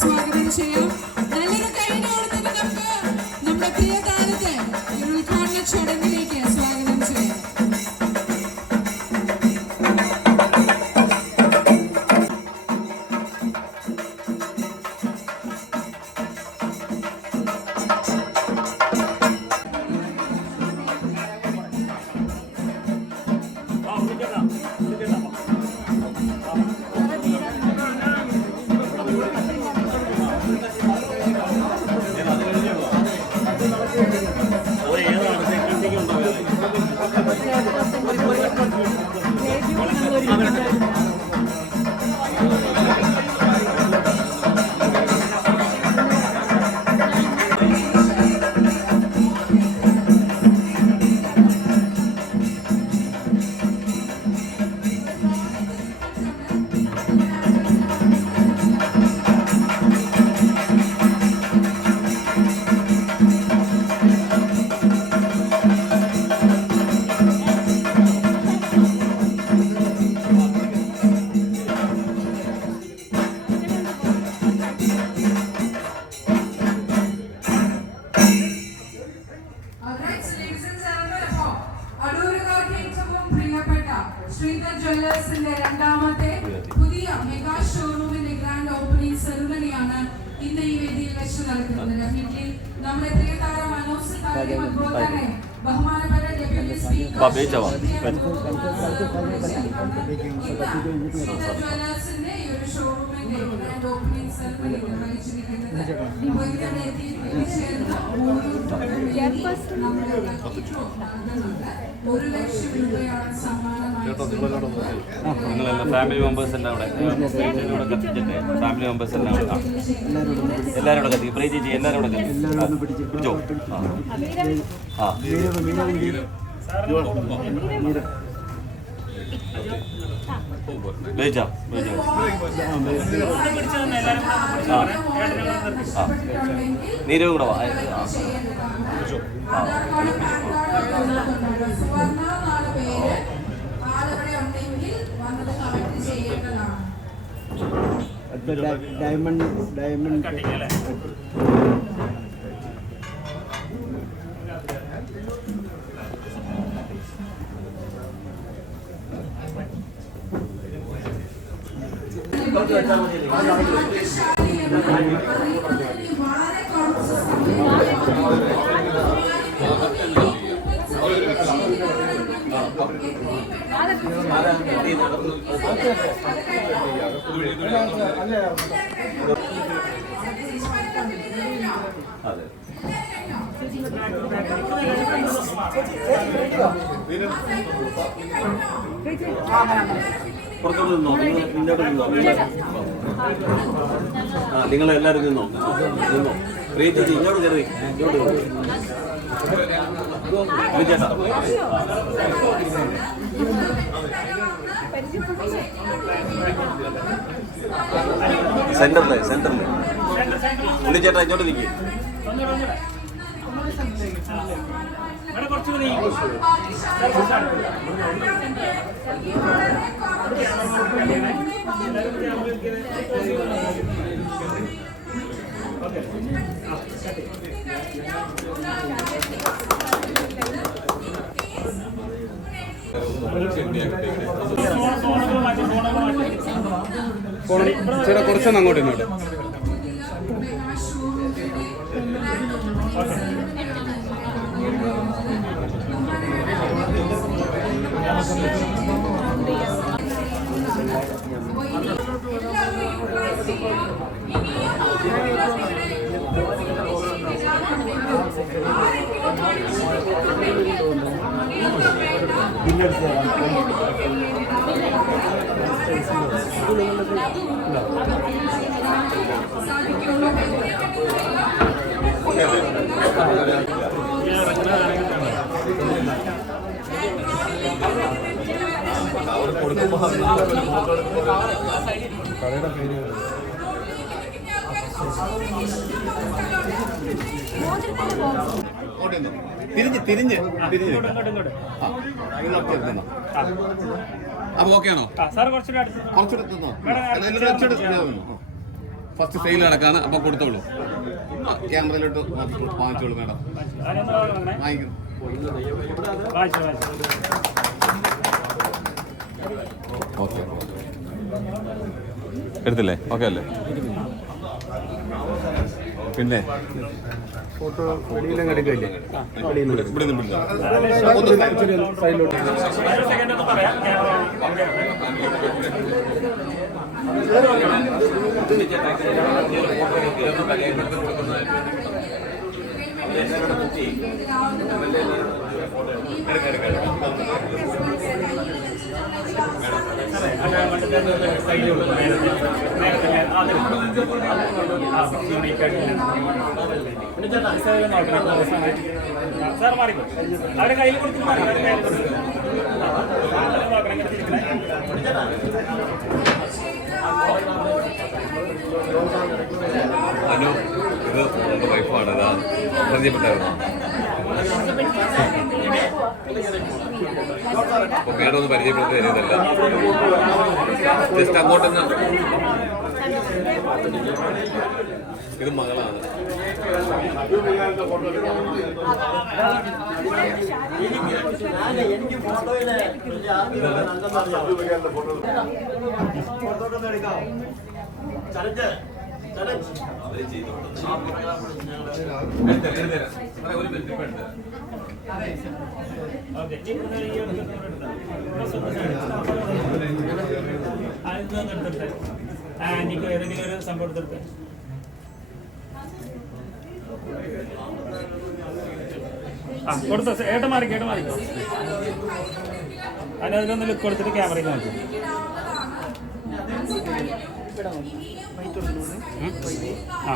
സ്വാഗതം ചെയ്യാം. നല്ലൊരു കൈയ്യടി കൊടുത്തിട്ട് നമുക്ക് നമ്മുടെ പ്രിയ താരത്തെ ഒരു ഉദ്ഘാടന ചടങ്ങിലേക്ക് സ്വാഗതം ചെയ്യാം. ശ്രീധർ ജ്വല്ലേഴ്സിന്റെ രണ്ടാമത്തെ പുതിയ മെഗാ ഷോറൂമിന്റെ ഗ്രാൻഡ് ഓപ്പണിംഗ് സെറിമണിയാണ് ഇന്ന് ഈ വേദിയിൽ വെച്ച് നടക്കുന്നത്. ഡെഫിനറ്റ്ലി നമ്മുടെ പ്രിയതാര മനോജ് താരയും അതുപോലെ തന്നെ ബഹുമാനപ്പെട്ട ഡെപ്യൂട്ടി സ്പീക്കർ ശ്രീധർ ജ്വല്ലേഴ്സിന്റെ ഈ ഒരു ഷോറൂമിന്റെ ഗ്രാൻഡ് ഓപ്പണിംഗ് സെറിമണി നിർവഹിച്ചിരിക്കുന്നത് നിങ്ങളെല്ലാം ഫാമിലി മെമ്പേഴ്സ് എല്ലാം അവിടെ കത്തിച്ചിട്ട് ഫാമിലി മെമ്പേഴ്സ് എല്ലാം അവിടെ എല്ലാവരും ഇവിടെ കത്തി പ്രേ ചേച്ചി എല്ലാവരും ഇവിടെ കത്തി പിടിച്ചോ. ആ ബേജാ നീരവും കൂടെ വാ. ഡയമണ്ട് പുറത്തോട്ട് നിന്നോ, ഇങ്ങോട്ട് നിന്നോ, നിങ്ങളെല്ലാവരും നിന്നോ നിന്നോ പ്രിയ ചേച്ചി ഇങ്ങോട്ട് കയറി ഇങ്ങോട്ട് ചേട്ടാ സെന്ററില് ഉണ്ണിച്ചേട്ടാ ഇങ്ങോട്ട് നിൽക്കി. ചേട്ടാ കുറച്ചൊന്ന് അങ്ങോട്ട് ഇങ്ങോട്ട് തിരിഞ്ഞ് തിരിഞ്ഞ് തിരിഞ്ഞ് അപ്പൊ ഓക്കെ ആണോ? കുറച്ചുകൂടെ ഫസ്റ്റ് സെയിൽ നടക്കാണ്. അപ്പോൾ കൊടുത്തോളൂ. ക്യാമറയിലോട്ട് വാങ്ങിച്ചോളൂ മാഡം. വാങ്ങിക്കും. ഓക്കെ, എടുത്തില്ലേ? ഓക്കെ അല്ലേ? പിന്നെ ഫോട്ടോ വെളിയിലും എടുക്കില്ലേ? ഇവിടെ നിന്ന് സാർ മാറിക്കോ. അവരുടെ കയ്യിൽ കൊടുത്ത് അനു, ഇത് എൻ്റെ വൈഫാണ്. ഇതാ പരിചയപ്പെട്ടായിരുന്നു. അപ്പോൾ മേഡം ഒന്ന് പരിചയപ്പെടുത്തി തരുന്നില്ല. ജസ്റ്റ് അങ്ങോട്ടൊന്ന്. ഇത് മകളാണ്. ആൻറ്റിക്ക് ഏതെങ്കിലും ഒരു സംഭവം എടുത്തിട്ട് കൊടുത്തോ. ഏട്ട മാറിക്കോ, ഏട്ട മാറിക്കോ. അതിനൊന്ന് ലുക്ക് കൊടുത്തിട്ട് ക്യാമറയിൽ നോക്കും. ആ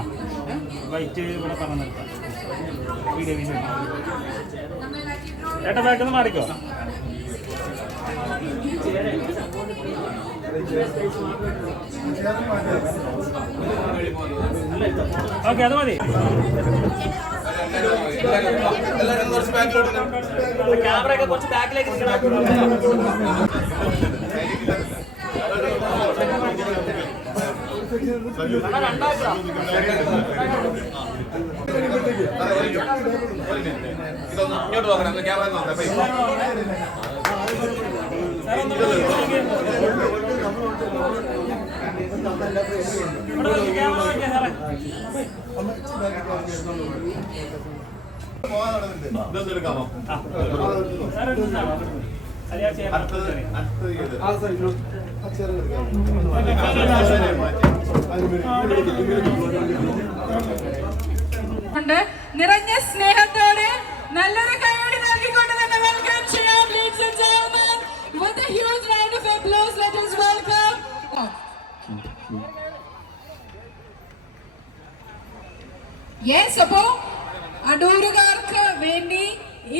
വൈറ്റ് ഇവിടെ പറഞ്ഞു നിർത്താം. വീഡിയോ വീഡിയോ ഏട്ട ബാക്കൊന്ന് മാറിക്കോ. ഓക്കെ, അത് മതി. ക്യാമറയൊക്കെ കുറച്ച് ബാക്കിലേക്ക് ഇങ്ങോട്ട് നോക്കണം. ക്യാമറ നോക്കാം. ഇതൊന്നെടുക്കാമോ? നിറഞ്ഞ സ്നേഹത്തോടെ നല്ലൊരു കൈയടി നൽകിക്കൊണ്ട് തന്നെ വെൽക്കം ചെയ്യാം. Ladies and gentlemen, with a huge round of applause, let us welcome. Yes, അപ്പോ അടൂരുകാർക്ക് വേണ്ടി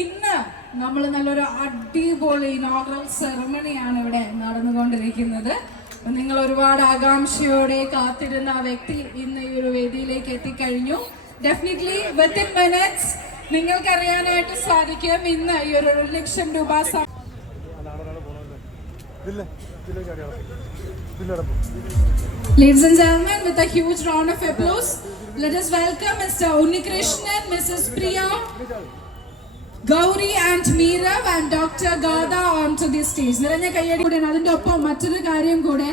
ഇന്ന് നമ്മൾ നല്ലൊരു അടിപൊളി ഇനോഗ്രൽ സെറമണിയാണ് ഇവിടെ നടന്നുകൊണ്ടിരിക്കുന്നത്. നിങ്ങൾ ഒരുപാട് ആകാംക്ഷയോടെ കാത്തിരുന്ന ആ വ്യക്തി ഇന്ന് ഈ ഒരു വേദിയിലേക്ക് എത്തിക്കഴിഞ്ഞു. ഡെഫിനറ്റ്ലി വിത്തിൻ മിനിറ്റ്സ് നിങ്ങൾക്ക് അറിയാനായിട്ട് സാധിക്കും ഇന്ന് ഈ ഒരു 1 ലക്ഷം രൂപ. Ladies and gentlemen, with a huge round of applause, let us welcome Mr. Unnikrishnan, Mrs. Priya, Gauri and Meerav and Dr. Gada onto the stage. നിറഞ്ഞ കയ്യടി കൂടെ. അതിന്റെ ഒപ്പം മറ്റൊരു കാര്യം കൂടെ,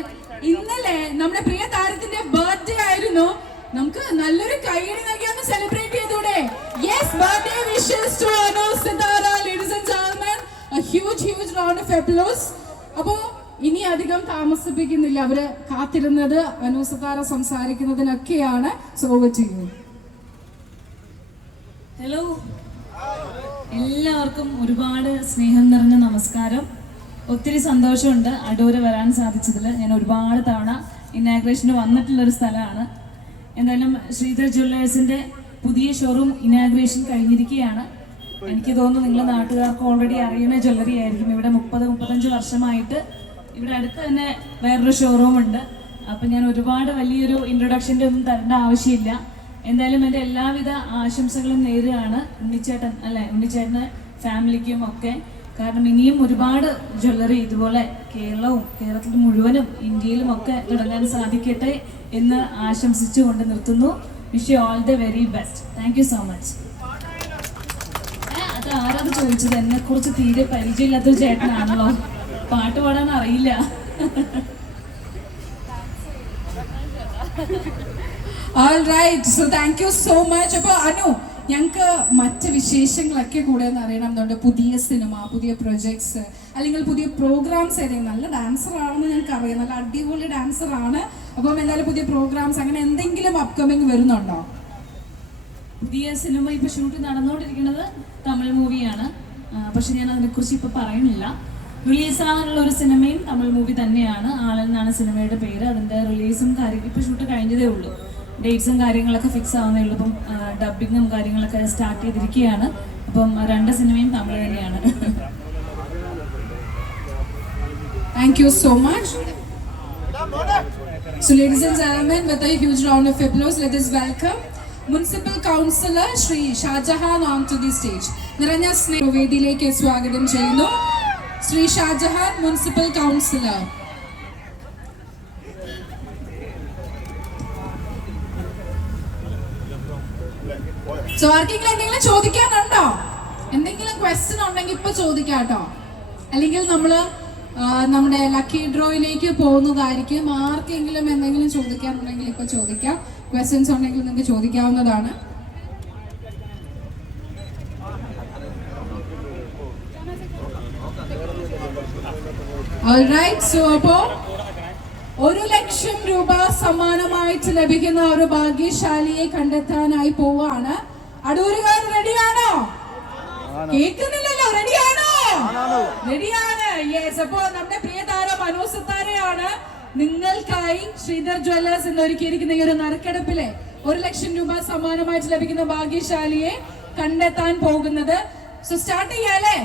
ഇന്നലെ നമ്മുടെ പ്രിയ താരത്തിന്റെ ബർത്ത്ഡേ ആയിരുന്നു. നമുക്ക് നല്ലൊരു കയ്യടി നൽകി ഒന്ന് സെലിബ്രേറ്റ് ചെയ്തൂടെ? Yes, birthday wishes to Anu Sithara. Ladies and gentlemen, a huge round of applause. അപ്പോ ഇനി അധികം താമസിപ്പിക്കുന്നില്ല. അവര് കാത്തിരുന്നത് അനു സിതാര സംസാരിക്കുന്നതിനൊക്കെയാണ്. So over to you. Hello, എല്ലാവർക്കും ഒരുപാട് സ്നേഹം നിറഞ്ഞ നമസ്കാരം. ഒത്തിരി സന്തോഷമുണ്ട് അടൂര് വരാൻ സാധിച്ചതിൽ. ഞാൻ ഒരുപാട് തവണ ഇനാഗ്രേഷന് വന്നിട്ടുള്ളൊരു സ്ഥലമാണ്. എന്തായാലും ശ്രീധർ ജ്വല്ലേഴ്സിൻ്റെ പുതിയ ഷോറൂം ഇനാഗ്രേഷൻ കഴിഞ്ഞിരിക്കുകയാണ്. എനിക്ക് തോന്നുന്നു നിങ്ങളുടെ നാട്ടുകാർക്ക് ഓൾറെഡി അറിയുന്ന ജ്വല്ലറി ആയിരിക്കും. ഇവിടെ 30-35 വർഷമായിട്ട് ഇവിടെ അടുത്ത് തന്നെ വേറൊരു ഷോറൂം ഉണ്ട്. അപ്പം ഞാൻ ഒരുപാട് വലിയൊരു ഇൻട്രൊഡക്ഷൻ്റെ ഒന്നും തരേണ്ട ആവശ്യമില്ല. എന്തായാലും എൻ്റെ എല്ലാവിധ ആശംസകളും നേരുകയാണ് ഉണ്ണിച്ചേട്ടന് ഫാമിലിക്കും ഒക്കെ. കാരണം ഇനിയും ഒരുപാട് ജ്വല്ലറി ഇതുപോലെ കേരളത്തിൽ മുഴുവനും ഇന്ത്യയിലും ഒക്കെ തുടങ്ങാൻ സാധിക്കട്ടെ എന്ന് ആശംസിച്ചുകൊണ്ട് നിർത്തുന്നു. Wish you all the very best. Thank you so much. അത് ആരാത് ചോദിച്ചത്? എന്നെ കുറിച്ച് തീരെ പരിചയമില്ലാത്തൊരു ചേട്ടനാണല്ലോ, പാട്ട് പാടാൻ അറിയില്ല. All right, so thank you so much. അപ്പോൾ അനു, ഞങ്ങൾക്ക് മറ്റ് വിശേഷങ്ങളൊക്കെ കൂടെ ഒന്ന് അറിയണം. എന്നുണ്ട് പുതിയ സിനിമ, പുതിയ പ്രൊജക്ട്സ്, അല്ലെങ്കിൽ പുതിയ പ്രോഗ്രാംസ് ഏതെങ്കിലും. നല്ല ഡാൻസർ ആണെന്ന് ഞങ്ങൾക്ക് അറിയാം, നല്ല അടിപൊളി ഡാൻസർ ആണ്. അപ്പം എന്തായാലും പുതിയ പ്രോഗ്രാംസ് അങ്ങനെ എന്തെങ്കിലും അപ്കമിങ് വരുന്നുണ്ടോ? പുതിയ സിനിമ ഇപ്പൊ ഷൂട്ട് നടന്നുകൊണ്ടിരിക്കുന്നത് തമിഴ് മൂവിയാണ്. പക്ഷെ ഞാൻ അതിനെക്കുറിച്ച് ഇപ്പൊ പറയുന്നില്ല. റിലീസാകാനുള്ള ഒരു സിനിമയും തമിഴ് മൂവി തന്നെയാണ്. ആളെന്നാണ് സിനിമയുടെ പേര്. അതിന്റെ റിലീസും കാര്യം ഇപ്പൊ ഷൂട്ട് കഴിഞ്ഞതേ ഉള്ളൂ. ഡേറ്റ്സും കാര്യങ്ങളൊക്കെ ഫിക്സ് ആവുന്നേ ഉള്ളൂ. ഇപ്പം ഡബിങ്ങും കാര്യങ്ങളൊക്കെ സ്റ്റാർട്ട് ചെയ്തിരിക്കുകയാണ്. അപ്പം 2 സിനിമയും തമിഴ് തന്നെയാണ്. Thank you so much. So ladies and gentlemen, with a huge round of applause, let us welcome Municipal Councillor Shri Shahjahan onto the stage. നിറഞ്ഞ സ്നേഹവേദിയിലേക്ക് സ്വാഗതം ചെയ്യുന്നു Shri Shajahan, municipal councillor. So ആർക്കെങ്കിലും എന്തെങ്കിലും ചോദിക്കാനുണ്ടോ? എന്തെങ്കിലും ക്വസ്റ്റ്യൻ ഉണ്ടെങ്കിൽ ഇപ്പൊ ചോദിക്കാട്ടോ, അല്ലെങ്കിൽ നമ്മള് നമ്മുടെ ലക്കി ഡ്രോയിലേക്ക് പോകുന്നതായിരിക്കും. ആർക്കെങ്കിലും എന്തെങ്കിലും ചോദിക്കാനുണ്ടെങ്കിൽ ഇപ്പൊ ചോദിക്കാം. ക്വസ്റ്റ്യൻസ് ഉണ്ടെങ്കിൽ നിങ്ങൾക്ക് ചോദിക്കാവുന്നതാണ്. ഓൾറൈറ്റ്, സോ അപ്പോ 1 ലക്ഷം രൂപ സമ്മാനമായിട്ട് ലഭിക്കുന്ന ഒരു ഭാഗ്യശാലിയെ കണ്ടെത്താനായി പോവാണ്. അടൂരുകാർ റെഡിയാണോ? കേൾക്കുന്നില്ലല്ലോ, റെഡിയാണോ? റെഡിയാണ്. യെസ്. അപ്പോ നമ്മുടെ പ്രിയ താരം മനു സത്താരയാണ് നിങ്ങൾക്കായി ശ്രീധർ ജ്വല്ലേഴ്സ് എന്ന് ഒരുക്കിയിരിക്കുന്ന ഈ ഒരു നറുക്കെടുപ്പിലെ 1 ലക്ഷം രൂപ സമ്മാനമായിട്ട് ലഭിക്കുന്ന ഭാഗ്യശാലിയെ കണ്ടെത്താൻ പോകുന്നത്. സോ സ്റ്റാർട്ട് ചെയ്യാല്ലേ,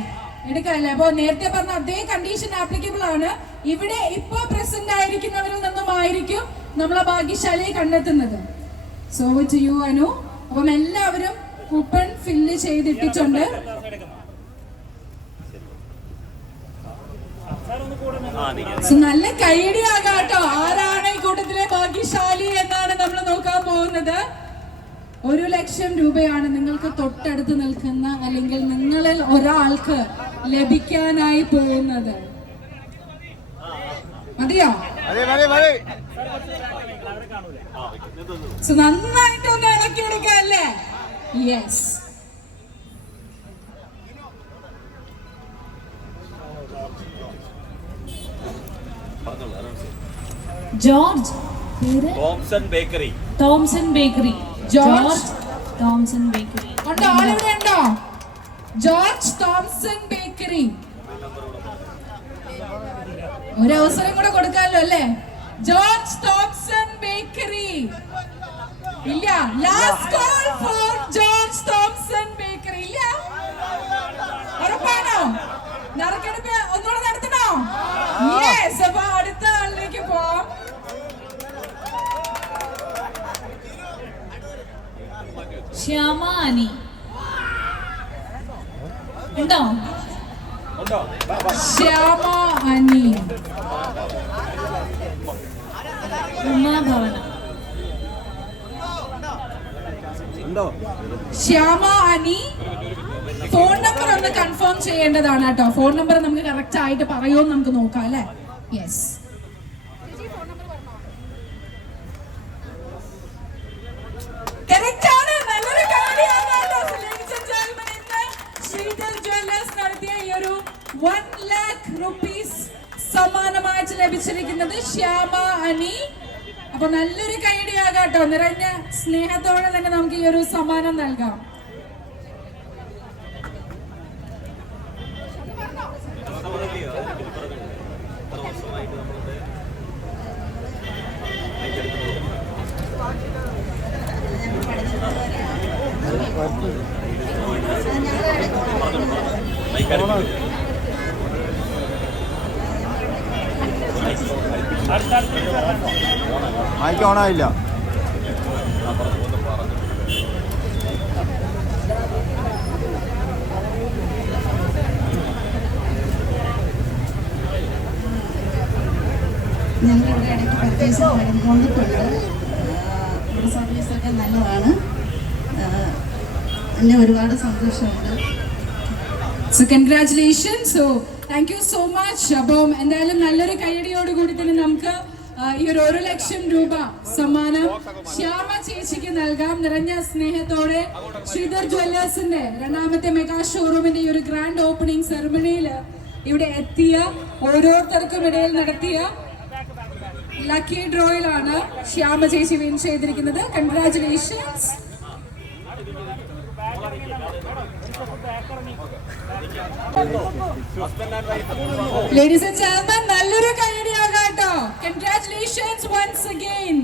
എടുക്കാല്ലേ? അപ്പൊ നേരത്തെ പറഞ്ഞ അതേ കണ്ടീഷൻ ആപ്ലിക്കബിൾ ആണ്. ഇവിടെ ഇപ്പൊ പ്രസന്റ് ആയിരിക്കുന്നവരിൽ നിന്നുമായിരിക്കും നമ്മളെ ഭാഗ്യശാലിയെ കണ്ടെത്തുന്നത്. So to you Anu. അപ്പം എല്ലാവരും കൂപ്പൺ ഫില്ല് ചെയ്തിട്ടിട്ടുണ്ട്. നല്ല കൈയടിയാകാട്ടോ. ആരാണ് ഈ കൂട്ടത്തിലെ ഭാഗ്യശാലി എന്നാണ് നമ്മൾ നോക്കാൻ പോകുന്നത്. 1 ലക്ഷം രൂപയാണ് നിങ്ങൾക്ക് തൊട്ടടുത്ത് നിൽക്കുന്ന അല്ലെങ്കിൽ നിങ്ങളിൽ ഒരാൾക്ക് ലഭിക്കാനായി പോകുന്നത്. മതിയോ? നന്നായിട്ടൊന്ന് ഇളക്കി എടുക്കല്ലേ? Yes. George, Thomson Bakery. Thomson Bakery. George Thomson Bakery ഉണ്ടോ? ആളിവിടെ ഉണ്ടോ? George Thomson Bakery. ഒരു അവസരം കൂടെ കൊടുക്കാമല്ലോ അല്ലേ? George Thomson Bakery. ഇല്ല. Last call for George Thomson Bakery. ഇല്ല. ഉറപ്പാണോ? നറുക്കെടുപ്പ് ഒന്നുകൂടെ നടത്തണോ? യെസ്. അപ്പൊ അടുത്ത ആളിലേക്ക് പോവാം. ശ്യാമ അനി ഉണ്ടോ? ശ്യാമ അനി. ഉമാഭവന. ശ്യാമ അനി. ഫോൺ നമ്പർ ഒന്ന് കൺഫേം ചെയ്യേണ്ടതാണ് കേട്ടോ. ഫോൺ നമ്പർ നമുക്ക് കറക്റ്റ് ആയിട്ട് പറയുമോ നമുക്ക് നോക്കാം അല്ലെ? യെസ്. കറക്റ്റ് ആണ്. നല്ലൊരു കാര്യമാണ് കേട്ടോ. ശ്രീധർ ജ്വല്ലേഴ്സ് നടത്തിയ ഈ ഒരു 1 lakh rupees സമ്മാനമായിട്ട് ലഭിച്ചിരിക്കുന്നത് ശ്യാമ അനി. അപ്പൊ നല്ലൊരു കൈയടിയാകാട്ടോ. നിറഞ്ഞ സ്നേഹത്തോടെ തന്നെ നമുക്ക് ഈ ഒരു സമ്മാനം നൽകാം. മൈക്ക് ഓണായില്ല. ഞങ്ങളിവിടെ ഇടയ്ക്ക് പർച്ചേസിന് വന്നിട്ടുണ്ട്. ഇവിടെ സർവീസൊക്കെ നല്ലതാണ്. എന്നെ ഒരുപാട് സന്തോഷമുണ്ട്. So congratulation. So thank you so much. അപ്പം എന്തായാലും നല്ലൊരു കൈയടിയോട് കൂടി തന്നെ നമുക്ക് ഈ ഒരു 1 ലക്ഷം രൂപ സമ്മാനം ശ്യാമ ചേച്ചിക്ക് നൽകാം. നിറഞ്ഞ സ്നേഹത്തോടെ ശ്രീധർ ജ്വല്ലേഴ്സിന്റെ 2ാമത്തെ മെഗാ ഷോറൂമിന്റെ ഈ ഒരു ഗ്രാൻഡ് ഓപ്പണിംഗ് സെറമണിയിൽ ഇവിടെ എത്തിയ ഓരോരുത്തർക്കും ഇടയിൽ നടത്തിയ ലക്കി ഡ്രോയിലാണ് ശ്യാമ ചേച്ചി വിൻ ചെയ്തിരിക്കുന്നത്. കൺഗ്രാറ്റുലേഷൻസ്. Ladies and gentlemen, നല്ലൊരു കൈയടിയാകാട്ടോ. Congratulations once again.